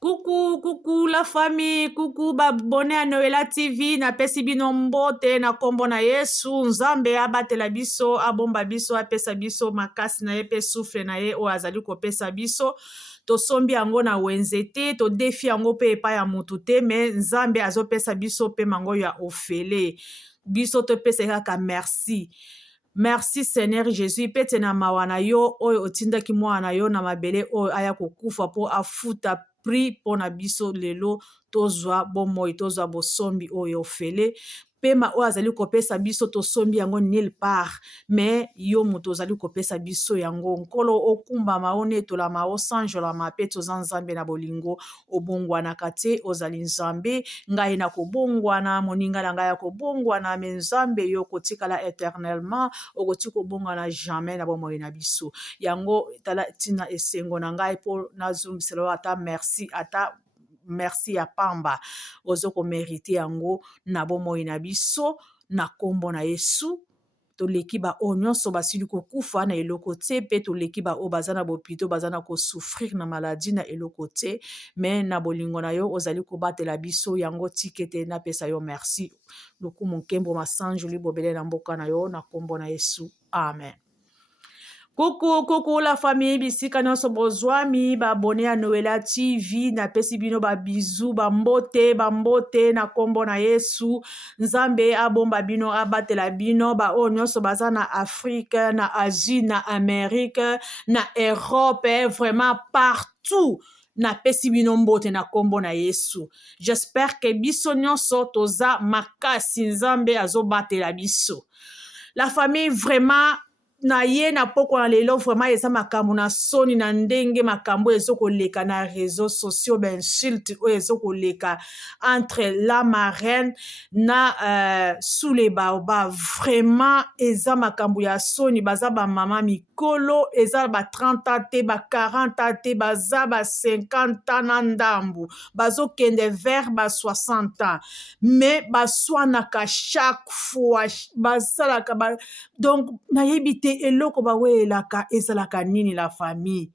Coucou, coucou la famille, coucou babone à Noëlla TV, na pesi bino mbote na kombo na Yesu, nzambe abatela biso, abomba biso, apesa biso makasi na ye pe souffle na ye o azali kopesa biso. To sombi yango na wenzete, to defi yango pe epa ya mutu te, me nzambe azopesa biso pe mango ya ofele. Biso to pesa kaka merci. Merci Seigneur Jésus, pete na mawana yo oyo otindaki mwana yo na mabele oyo aya kokufa po afuta pri po na biso lelo tozwa bomoi tozwa bosombi oyo ofele pema oyo azali kopesa biso tosombi yango nulle part mais yo moto ozali kopesa biso yango nkolo okumbama onetolama osanjolama pe toza nzambe na bolingo obongwanaka te ozali nzambe ngai na kobongwana moninga na ngai ya kobongwana me nzambe yo kotikala éternellement okoti kobongwana jamais na bomoi na biso yango tala tina esengo na ngai po nazongisela ata merci ya pamba ozo ko mériter yango na bomoi na biso na kombo na Yesu toleki ba o nyonso basili kokufa na eloko te pe toleki ba o bazana bopito bazana ko souffrir na maladie na eloko te mais na bolingo na yo ozali kobatela biso yango tikete na pesa yo merci lokumu nkembo masanjo libobele na mboka na yo na kombo na Yesu amen. Coucou, coucou la famille, bisika nyonso bozwami, ba abonné à Noëlla TV, na pesi bino ba bisou, ba mbote na kombo na Yesu, nzambe abomba bino abatela bino, ba o nyonso baza na Afrique, na Asie, na Amérique, na Europe, vraiment partout. Na pesi bino mbote na kombo na Yesu. J'espère que biso nyonso toza makasi nzambe azobatela biso. La famille vraiment na ye na poko na lelo vraiment eza makambo na soni na ndenge makambo ezokoleka na réseaux sociaux insulte oyo ezokoleka entre la marraine na sous les baobab vraiment eza makambo ya soni baza ba mama mikolo eza ba 30 te ba 40 te baza ba 50 na ndambu bazokende vers ba 60 ans mais baswanaka chaque fois basalaka donc nayebi te eloko bawelelaka ezalaka nini la famille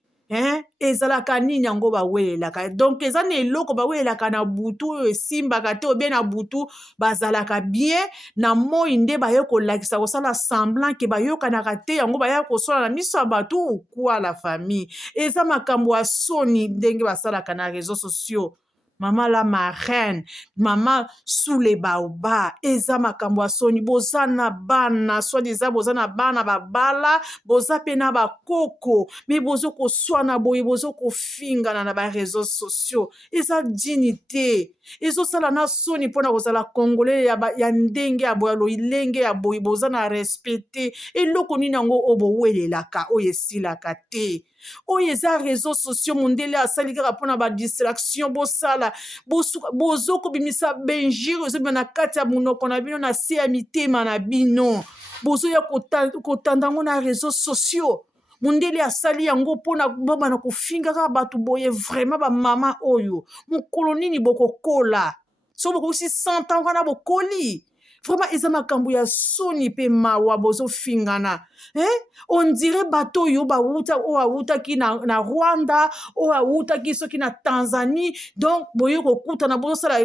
ezalaka nini yango bawelelaka donc eza na eloko bawelelaka na butu oyo esimbaka te obie na butu bazalaka bien na moi nde baye kolakisa kosala semblant ke bayokanaka te yango baya kosola na miso ya bato kwa la famille eza makambo ya soni ndenge basalaka na réseaux sociaux. Maman la marraine, maman sous les baobab, eza makambo ya soni, boza na bana, soit disant boza na bana babala, boza pena ba koko, mais bozo ko swana boye, bozo ko fingana na ba réseaux sociaux, eza dignité, ezo sala na soni pona kozala congolais ya ndenge ya boya lo ilenge ya boye, boza na respecter, eloko nini yango obo welelaka, oye silaka te. Oyo eza réseaux sociaux mondele asali kaka mpona badistraction bosala bozokobimisa benjire ozobima na kati ya monoko na bino na se ya mitema na bino bozoya kotanda yango na réseaux sociaux mondele asali yango mpona babana kofinga kaka bato boye vraiment bamama oyo mokolo nini bokokola so bokosi 100 ans wana bokoli vraiment eza makambo ya soni pe mawa bozofingana on dirait bato oyo bawuta oyo awutaki na Rwanda oyo awutaki soki na Tanzanie donc boye kokutana bozosala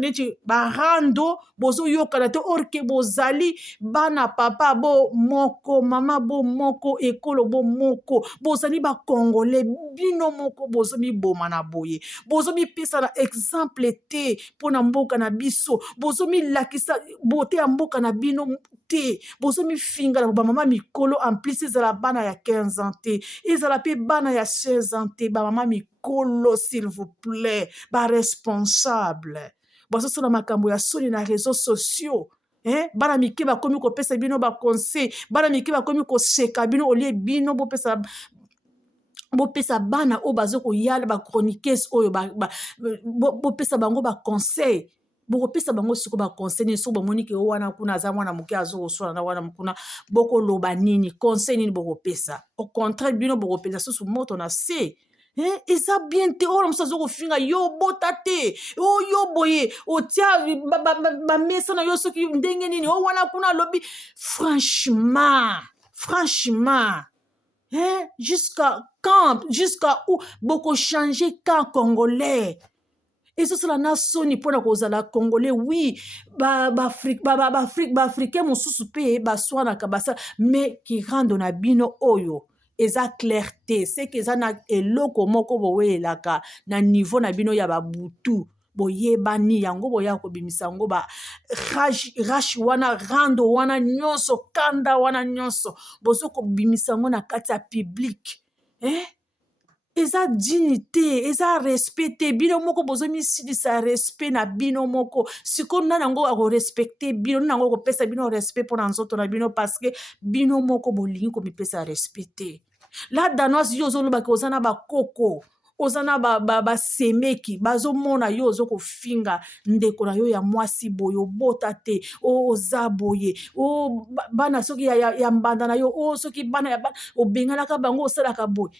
neti barando bozoyokana te orke bozali bana papa bo moko mama bo moko ekolo bo moko bozali bakongolais bino moko bozomiboma na boye bozomipesa na exemple te mpona mboka na biso bozomilakisa bote ya mboka na bino te bozomifinga na bamama mikolo en plus ezala bana ya 15 ans te ezala pe bana ya 16 ans te bamama mikolo s'il vous plaît baresponsable bazosala makambo ya soni na réseaux sociaux bana mike bakomi kopesa bino baconseil bana mike bakomi koseka bino olie bino bopesa bana oyo bazokoyala bachroniqueuse oyo bopesa bango baconseil bokopesa bango siko baconseil nini soko bamoni ke wana kuna aza mwana moke azokoswala na wana kuna bokoloba nini conseil nini bokopesa au contraire bino bokopesa susu moto na se eza bien te oyo mosu azokofinga yo bota te yo boye otia bamesa na yo soki ndenge nini o wana kuna alobi franchement jusqu'à quand jusqu'à où beaucoup changer quand congolais. Et ça, c'est la nation ni pour la congolais, oui, africain, mon sous-soupé, soit kabasa, mais qui rendent na bino oyo. Eza clarté, c'est que ça na eloko moko bowe elaka na niveau na bino ya babutu. Boyebani yango boya ko bimisa yango ba rash wana rando wana nyonso kanda wana nyonso bozo ko bimisa yango na kati ya public. Eza dignité, eza respecté, bino moko bozomi sidisa respect na bino moko. Siko na nango ako respecté bino, nango ko pesa bino respect pour nzoto na bino parce que bino moko bolingi ko mi pesa respecté. La danoise yo zo loba ko ozana ba koko, ozana ba semeki, bazo mona yo zo ko finga ndeko na yo ya mwasi boyo bota te, o zaboye, o bana soki ya mbanda na yo, o soki bana ya bana, o bengana ka bango osala ka boy.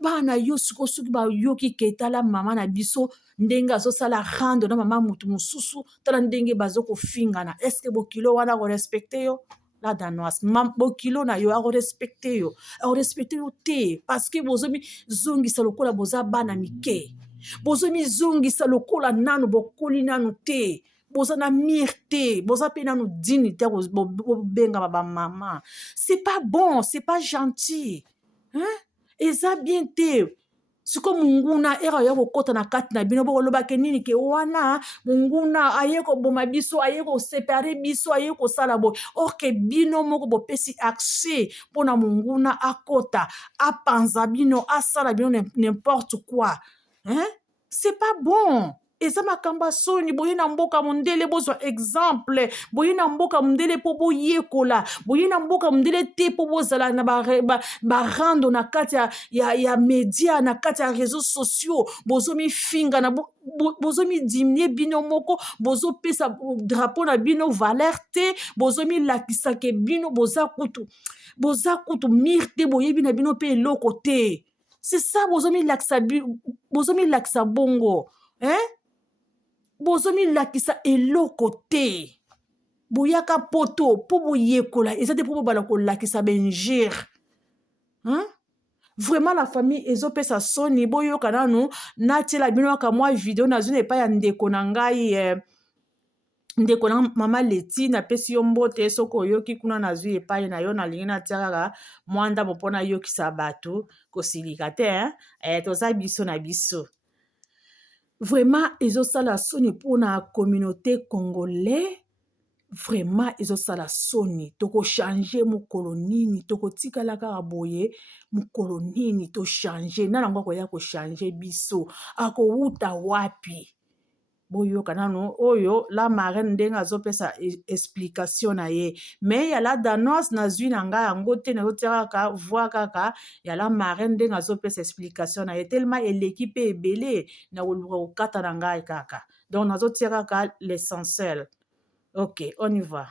Bana yo suki ba yoki ketala mama na biso ndenga zo sala rando na mama mutu mususu tala ndenge bazo ko fingana. Est-ce que bokilo wana ko respecte yo? La danoise bokilo na yo ako respecte yo. Ako respecte yo te parce que bozomi zongisa lokola boza bana mike. Bozomi zongisa lokola nanu bokoli nanu te. Boza na mirte, boza pe nanu dignité benga ba mama. C'est pas bon, c'est pas gentil. Eza bien te. Siko munguna era ya kokota na kati na bino boko loba ke nini ke wana munguna ayeko boma biso ayeko séparer biso ayeko sala bo or ke bino moko bo pesi accès pona munguna akota apanza bino asala bino n'importe quoi. C'est pas bon. Eza makamba soni boye na mboka mondele bozwa exemple boye na mboka mondele po boyekola boye na mboka mondele te po bozala na ba rando na kati ya media na kati ya réseaux sociaux bozomi finga na bozomi diminuer bino moko bozo pesa drapeau na bino valeur te bozomi lakisa ke bino boza kutu mirte boyebi na bino pe eloko te. C'est ça bozomi lakisa bongo. Bozomi lakisa eloko te. Boyaka poto po boyekola eza te po bala ko lakisa benjir. Vraiment la famille ezo pesa soni boyoka nanu natela bino ka moi vidéo na zone pa ya ndeko na ngai ndeko na mama Leti na pesi yo mbote soko yoki kuna na zui epai na yo na lingi na tiaka mwanda mopona yoki sabatu kosilika te toza biso na biso. Vraiment, ils ont ça la soni pour la communauté congolaise. Vraiment, ils ont ça la soni. Toko changer mon colonini, toko tika la karaboye, mon colonini to changer. Na nangwa kwa ya ko changer biso. Ako uta wapi. Boyo kanano oyo la marraine ndenga zo pesa explication na ye mais ya la danoise na zui na nga yango te na zotera ka voix kaka ya la marraine ndenga zo pesa explication na ye tellement l'équipe est belé na ko kata na nga kaka donc na zotera ka l'essentiel. OK, on y va.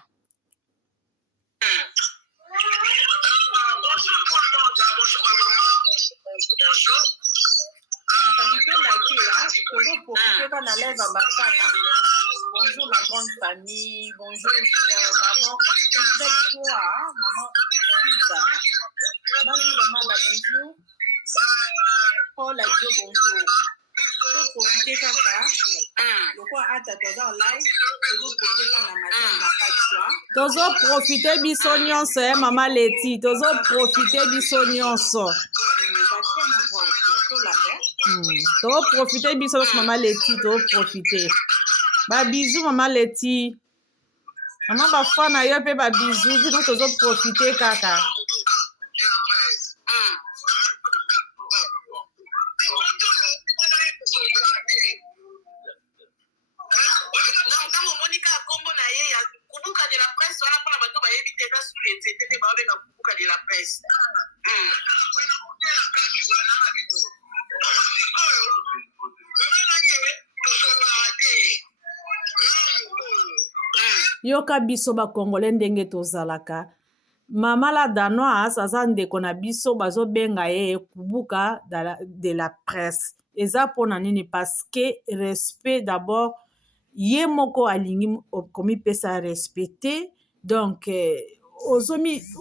Bonjour ma grande famille, bonjour maman, toi, maman Lisa. Maman Lisa, bonjour. Paul a dit bonjour. Faut profiter comme ça. Le quoi à ta en live, faut profiter comme la matin, on n'a pas de choix. Tozo profiter biso nyonso maman Leti, tozo profiter biso nyonso. Tozo profiter biso maman Leti, tozo profiter. Ba bisous maman Leti. Maman ba fana yo pe ba bisous, bino tozo profiter kaka. Yoka biso ba congolais ndenge tozalaka. Mama la danoise aza ndeko na biso bazo benga ye kubuka de la presse. Eza pona nini parce que respect d'abord ye moko alingi komi pesa respecter donc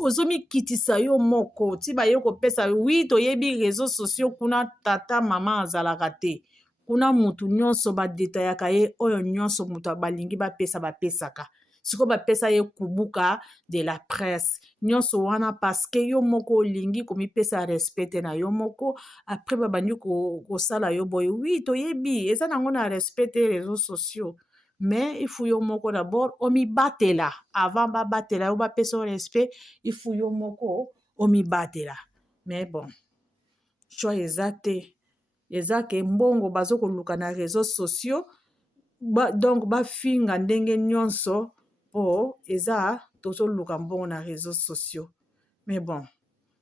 ozomikitisa yo moko ti baye kopesa wi toyebi réseaux sociaux kuna tata mama azalaka te kuna mutu nyonso badetayaka ye oyo nyonso mutu balingi bapesaka siko bapesa ye kubuka de la presse nyonso wana paske yo moko olingi komipesa respect na yo moko après babandi kosala yo boye wi toyebi eza nango na respect te réseaux sociaux mais il faut yo moko d'abord omibatela avant babatela yo bapesa yo respect il faut yo moko omibatela mais bon choix eza te eza ke mbongo bazokoluka na réseaux sociaux donc bafinga ndenge nyonso po eza tozoluka mbongo na réseaux sociaux mais bon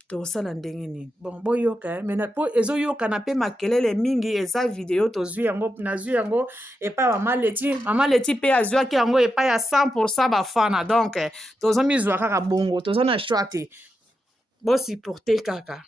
tokosala ndenge nini bon boyoka mais po ezoyokana mpe makelele mingi eza video tozwi yango nazwi yango epai mama leti mpe azwaki yango epai ya 100% bafana donc tozomizwa kaka bongo toza na choix te bosupporte kaka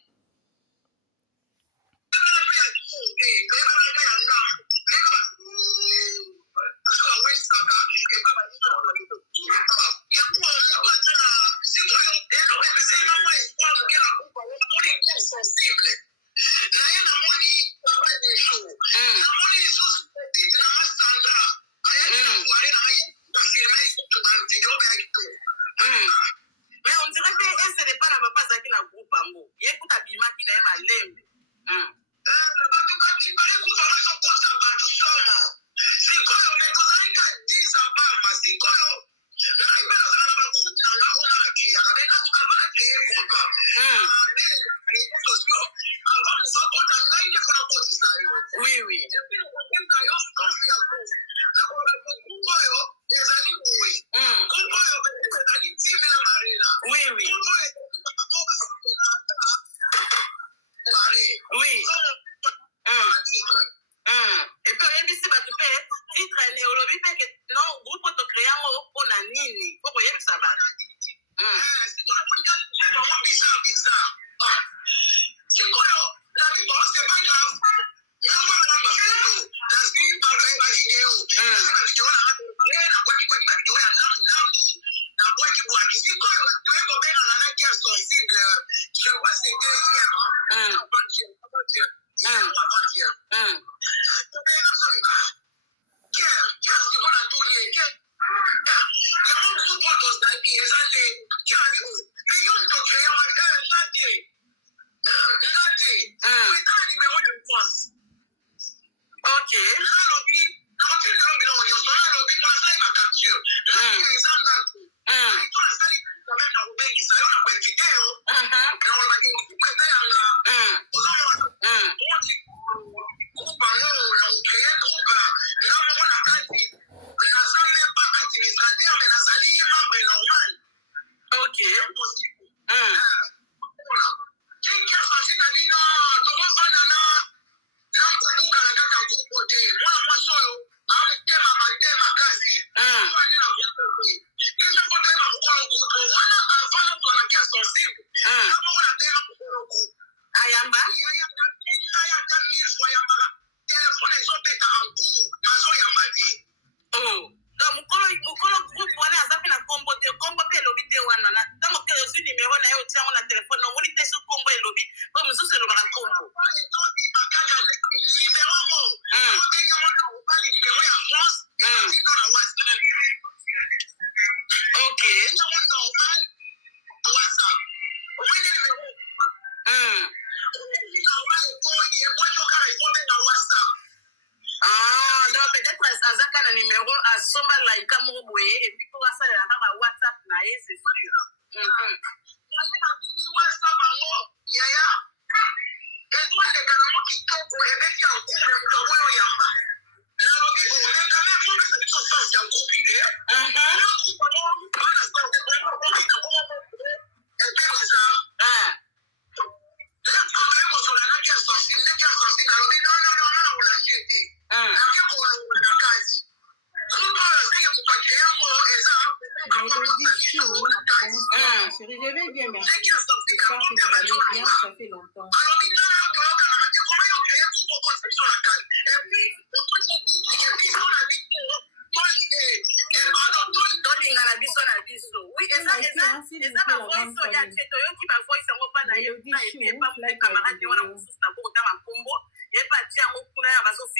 Chérie, je vais bien, merci. J'espère que vous allez bien, ça fait longtemps.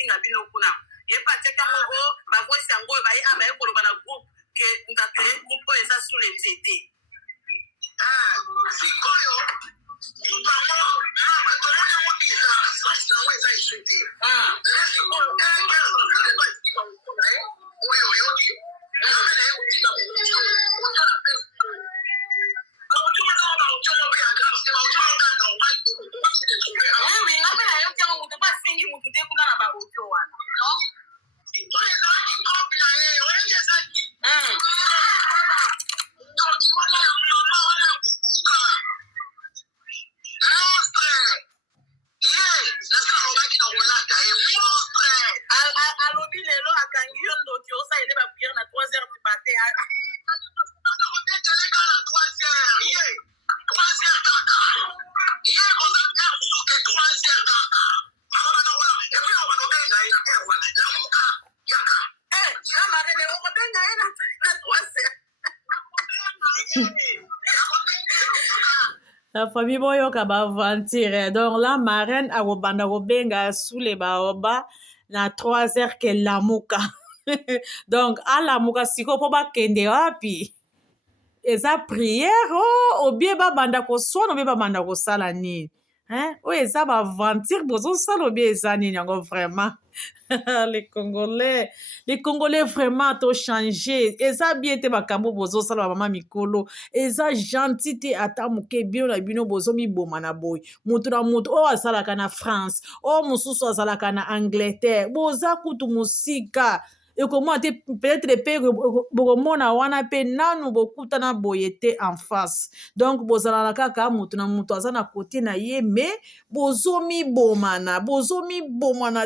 finga bino kuna ye pa teka mo ba voice yango ba ye aba ekolo bana groupe que nous a créé groupe eza sous les CT sikoyo groupe ngo mama to mona mo biza sasa ngo eza isute là c'est bon oyo yoki na yo kutika alobi lelo akangi yo ndoki osalele bapriere na 3h du matin La famille boyoka bavantire donc la marraine akobanda kobenga sule baoba na 3h ke lamuka donc alamuka siko mpo bakende wapi eza prière obie babanda koswana obie babanda kosala nini oyo eza bavantire bozosala obie eza nini yango vraiment les Congolais vraiment to changer eza bien te makambo bozosala bamama mikolo eza gentil te ata moke bino na bino bozomiboma na boye moto na moto oyo asalaka na France oyo mosusu azalaka na Angleterre boza kutu mosika ekomona te peut-être mpe bokomona wana mpe nanu bokutana boye te en face donc bozalana kaka moto na moto aza na kote na ye me bozomibomana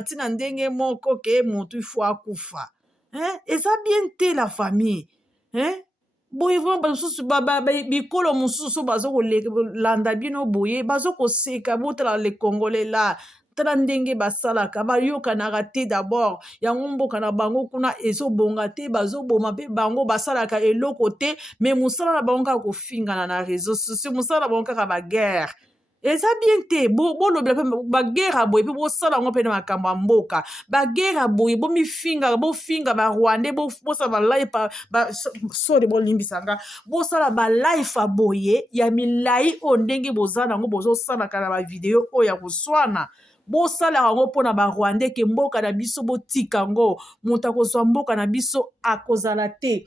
ntina ndenge moko ke moto ifo akufa eza bien te la famille boye vraiment basusu bikolo mosusu bazokolanda bino boye bazokoseka botala le Congolais la tala ndenge basalaka bayokanaka te d'abord yango mboka na bango kuna ezobonga te bazoboma mpe bango basalaka eloko te me mosala na bango kaka kofingana na réseau sociaux mosala na bango kaka baguerre eza bien te bolobela mpe baguerre ya boye mpe bosala yango mpe na makambo ya mboka baguerre ya boye bofinga barwandais bosala balife sori bolimbisanga bosala balife ya boye ya milai oyo ndenge bozala yango bozosalaka na bavideo oyo ya koswana bosalaka yango mpona barwandais ke mboka na biso botika yango moto akozwa mboka na biso akozala te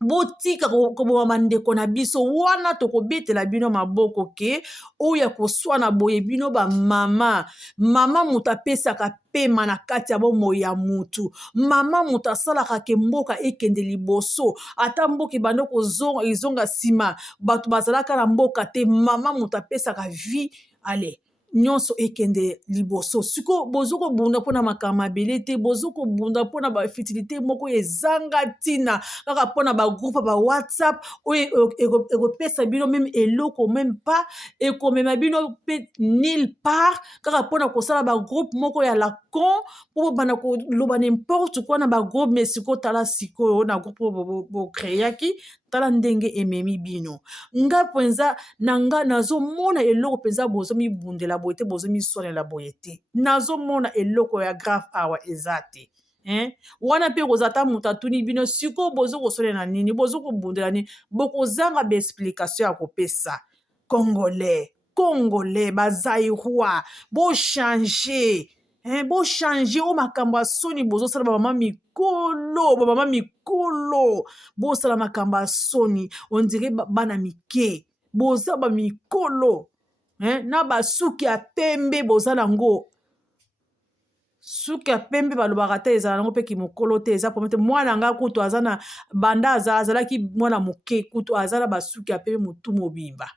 botika koboma ndeko na biso wana tokobetela bino maboko ke oyo akoswana boye bino bamama moto apesaka pema na kati ya bomoi ya mutu mama moto asalaka ke mboka ekende liboso ata mboka ebanda ezonga nsima bato bazalaka na mboka te mama moto apesaka vie ale nyonso ekende liboso siko bozokobunda mpona makambo mabele te bozokobunda mpona bafutilité moko ezanga ntina kaka mpona bagroupe ba WhatsApp oyo ekopesa bino meme eloko meme pas ekomema bino mpe nulle part kaka mpona kosala bagroupe moko ya lacon mpo bobanda koloba n'importe quoi na bagroupe mais siko tala sikoyo na groupe oyo bokreaki tala ndenge ememi bino nga mpenza na nga nazomona eloko mpenza bozomibundela boye te bozomiswanela boye te nazomona eloko ya grave awa eza te wana mpe kozala ata moto atuni bino sikoyo bozokosolela nini bozokobundela nini bokozanga baexplication ya kopesa congolais bazairwa bochange bochange o makambo ya soni bozosala bamama mikolo bosala makambo ya soni ondire bana mike boza bamikolo na basuki ya pembe boza nango suki ya pembe balobaka te ezala nango mpe kimokolo te eza pomete mwana nga kutu aza na banda azalaki mwana moke kutu aza na basuki ya pembe motu mobimba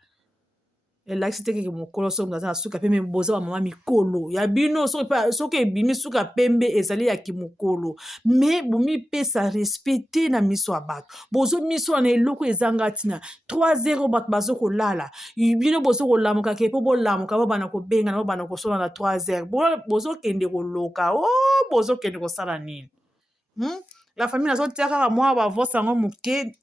elakisi te keke mokolo soki aza na suki ya pembe boza bamama mikolo ya bino soki ebimi suki ya pembe ezali ya kimokolo me bomipesa respect te na miso ya bato bozomisola na eloko ezanga ntina 3-0 bato bazokolala bino bozokolamuka ke mpo bolamuka bobana kobengana bobana kosola na 3-0 bozokende koloka bozokende kosala nini la famille nazotia kaka mwa bavosi yango moke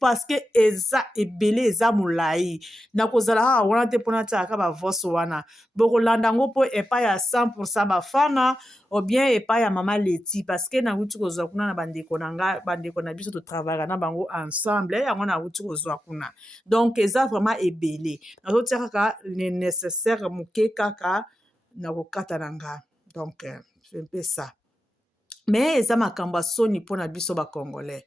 parce que eza ebele eza molai nakozala kaka wana te mpona tiaka kaka bavosi wana bokolanda yango mpo epai ya 100% bafana ou bien epai ya mama Leti parce que nauti kozwa kuna na bandeko na nga bandeko na biso totravaka na bango ensemble yango nauti kozwa kuna donc eza vraiment ebele nazotia kaka le nécessaire moke kaka na kokata na nga donc c'est un peu ça mais eza makambo ya soni mpona biso bacongolais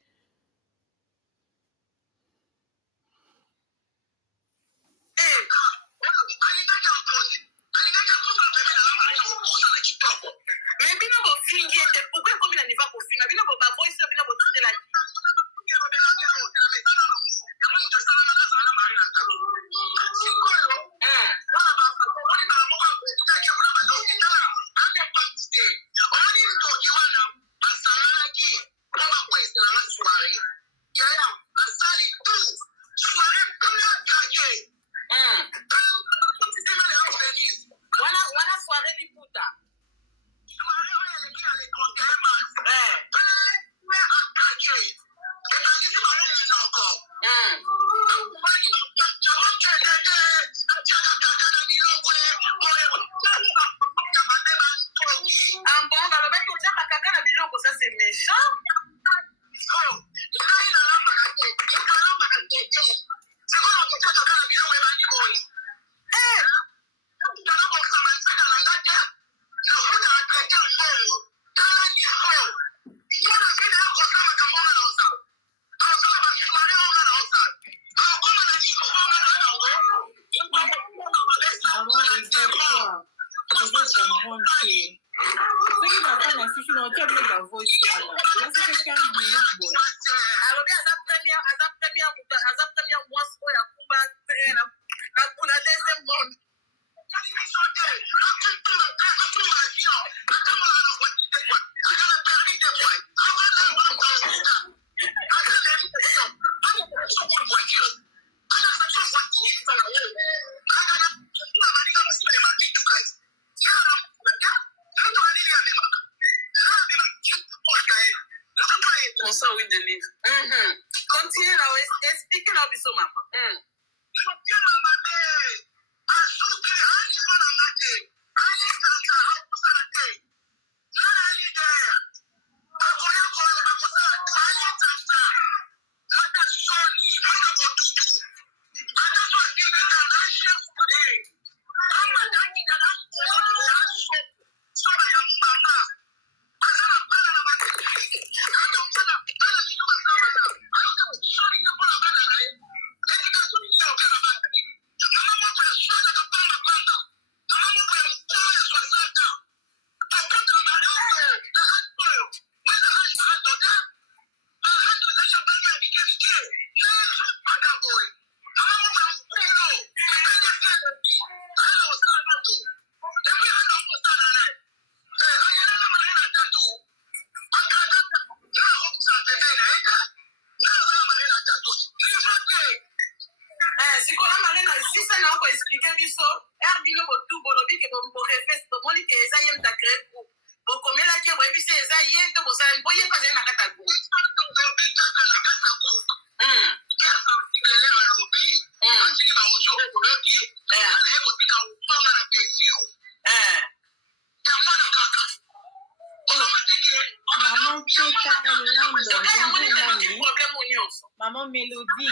Maman Mélodie,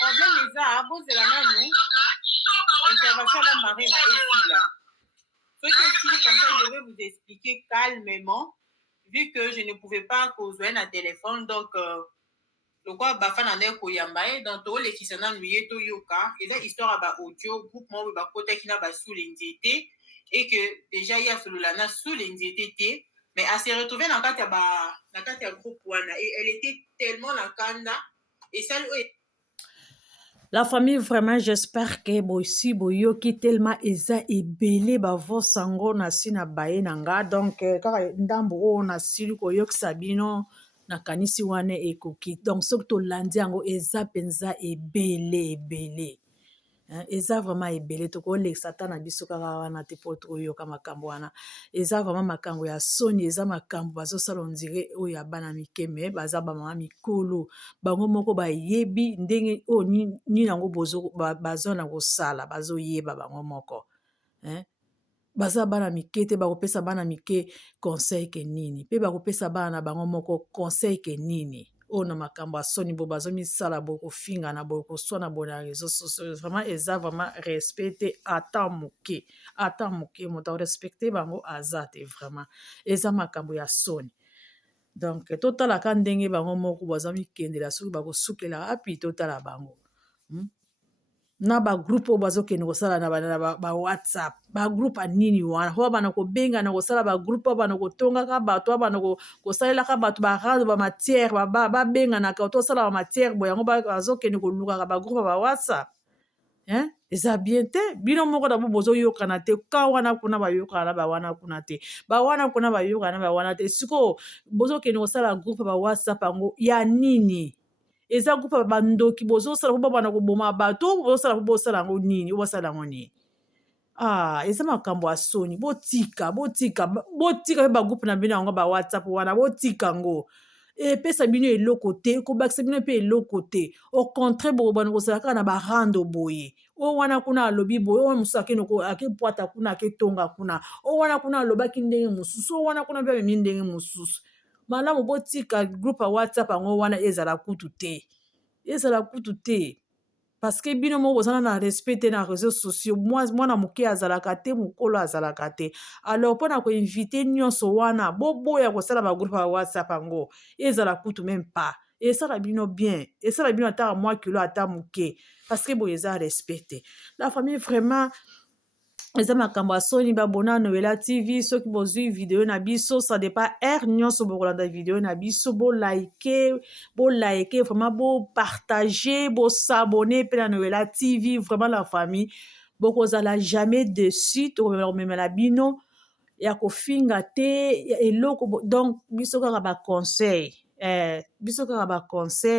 problème est ça, vous c'est la même intervention la marine là ici là. Ce que si comme ça je vais vous expliquer calmement, vu que je ne pouvais pas causer un téléphone, donc le quoi bafana ne koyambaye donc to les qui s'en nuye to yoka et là histoire ba audio groupe moi ba côté qui na ba sous l'indiété et que déjà il y a celui-là na sous l'indiété mais elle s'est retrouvée dans le groupe wana et elle était tellement la kanda et celle la famille vraiment j'espère que bosi boyoki tellement eza ebele bavo sango na sina baye nanga donc kaka ndambo o na sili koyokisa bino na kanisi wana ekoki donc soki tolandi yango eza penza ebele eza vraiment ebele tokolekisa ata na biso kaka wana te mpo toyoka makambo wana eza vraiment makambo ya soni eza makambo bazosala ondire oyo ya bana mike me baza bamama mikolo bango moko bayebi ndenge oyo nini yango bazo na kosala bazoyeba bango moko baza bana mike te bakopesa bana mike conseil ke nini mpe bakopesa bana na bango moko conseil ke nini oyo na makambo ya soni bo bazomisala boye kofingana boye koswana boye na réseau sociaux vraiment eza vraiment respect te ata moke moto arespecte bango aza te vraiment eza makambo ya soni donc totalaka ndenge bango moko baza mikendela soki bakosukela api totala bango na bagroupe oyo bazokende kosala na bawhatsapp bagroupe anini wana po babana kobengana kosala bagroupe oyo bana kotongaka bato babana kosalelaka bato barado bamatière babenganaka tosala bamatière boye yango bazokende kolukaka bagroupe ya bawhatsapp eza bien te bino moko dabo bozoyokana te ka wana kuna bayokana na bawana kuna te bawana kuna bayokana na bawana te sikoyo bozokende kosala groupe ya bawhatsapp yango ya nini eza groupe bandoki bozosala po babana koboma bato bozosala po bosala yango nini obosala yango nini eza makambo ya soni botika mpe bagroupe na bino yango bawhatsapp wana botika yango epesa bino eloko te kobakisa bino mpe eloko te au contraire bokobana kosala kaka na barando boye oyo wana kuna alobi boye oyo mosusu akepwata kuna aketonga kuna oyo wana kuna alobaki ndenge mosusu oyo wana kuna mpe amemi ndenge mosusu malamu botika groupe ya whatsapp yango wana ezala kutu te parce que bino moko bozana na respect te na réseaux sociaux mwana moke azalaka te mokolo azalaka te alors mpona koinvite nyonso wana boboya kosala bagroupe ya whatsapp yango ezala kutu meme pas esala bino bien esala bino ata mwa kilo ata moke parce que boye eza respect te la famille vraiment eza makambo ya soni babona Noela TV soki bozwi video na biso ça dépend heure nyonso bokolanda video na biso bolike vraiment bopartage bosabone mpe na Noela TV vraiment la famille bokozala jamais dessus tokomemela bino ya kofinga te eloko donc biso kaka baconseil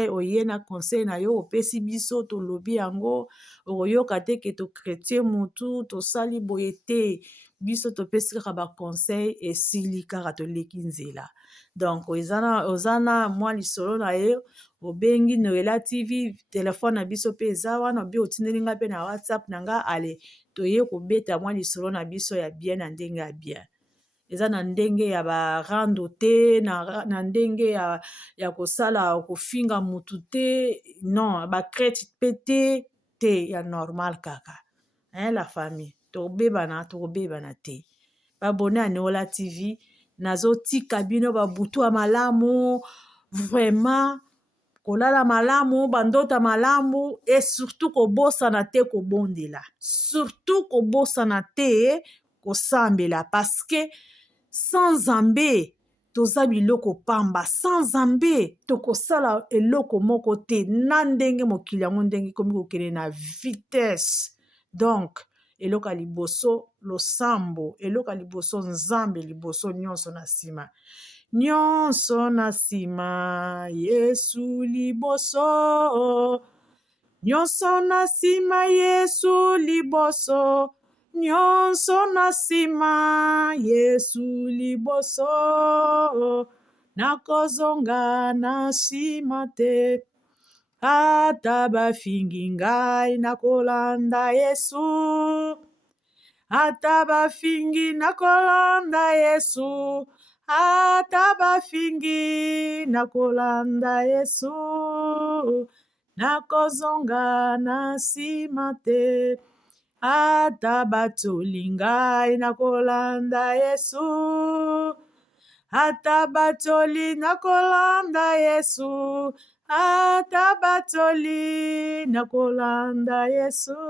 oye na conseil na yo opesi biso tolobi yango okoyoka te ke tokretien mutu tosali boye te biso topesi kaka baconseil esili kaka toleki nzela donc oza na mwa lisolo na ye obengi Noela TV telefone na biso mpe eza wana obi otindeli nga mpe na whatsapp na nga ale toye kobeta mwa lisolo na biso ya bien na ndenge ya bien eza na ndenge ya barando te na ndenge ya kosala kofinga mutu te non bakrete mpe te ya normal kaka la famille tokobebana te babone ya Noela TV nazotika bino babutu ya malamu vraiment kolala malamu bandota malamu et surtout kobosana te kobondela surtout kobosana te kosambela parce que sans Nzambe toza biloko pamba sans Nzambe tokosala eloko moko te na ndenge mokili yango ndenge komi kokende na vitesse donc eloko ya liboso losambo eloko ya liboso Nzambe liboso nyonso na nsima Yesu liboso nyonso na nsima Yesu liboso nyonso na nsima Yesu liboso nakozonga na nsima te ata bafingi ngai nakolanda Yesu ata bafingi nakolanda Yesu ata bafingi nakolanda Yesu nakozonga na nsima te ata batoli ngai nakolanda Yesu ata batoli nakolanda Yesu ata batoli nakolanda Yesu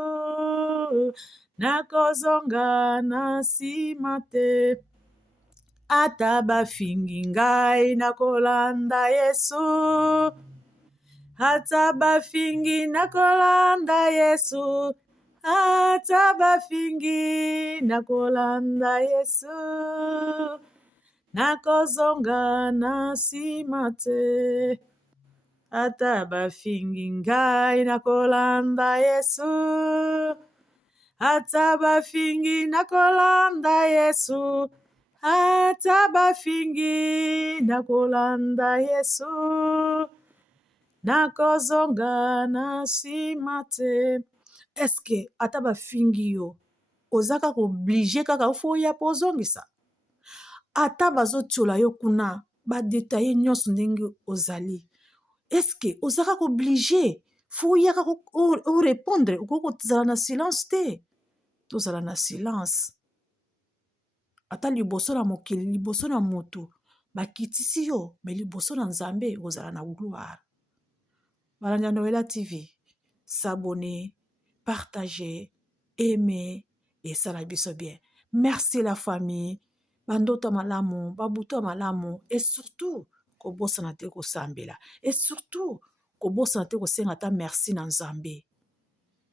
nakozonga na nsima te ata bafingi ngai nakolanda Yesu ata bafingi nakolanda Yesu ata bafingi nakolanda Yesu nakozonga na nsima te ata bafingi ngai nakolanda Yesu, ata bafingi nakolanda Yesu, ata bafingi nakolanda Yesu, nakozonga na nsima te. Eske ata bafingi yo oza kaka oblige kaka ofo oya mpo ozongisa? Ata bazotiola yo kuna badetaye nyonso ndenge ozali, eske oza kaka oblige fo oya kaka orépondre? Okoki kozala na silence te? Tozala na silence. Ata liboso na mokili, liboso na motu bakitisi yo, me liboso na Nzambe ozala na gloire. Balandi ya Noela TV, s'abonner, partager, aimer, et ça la biso bien. Merci la famille. Bandoto malamu, babuto malamu, et surtout, kobosana te kosambela. Et surtout, kobosana te kosenga ta merci na Nzambe.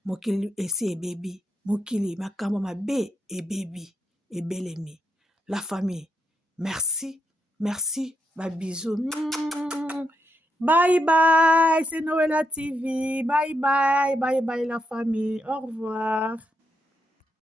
Mokili esi ebebi, mokili makambo mabe ebebi, ebelemi. La famille, merci, merci, babisous. Bye bye, c'est Noela TV. Bye bye, bye bye la famille. Au revoir.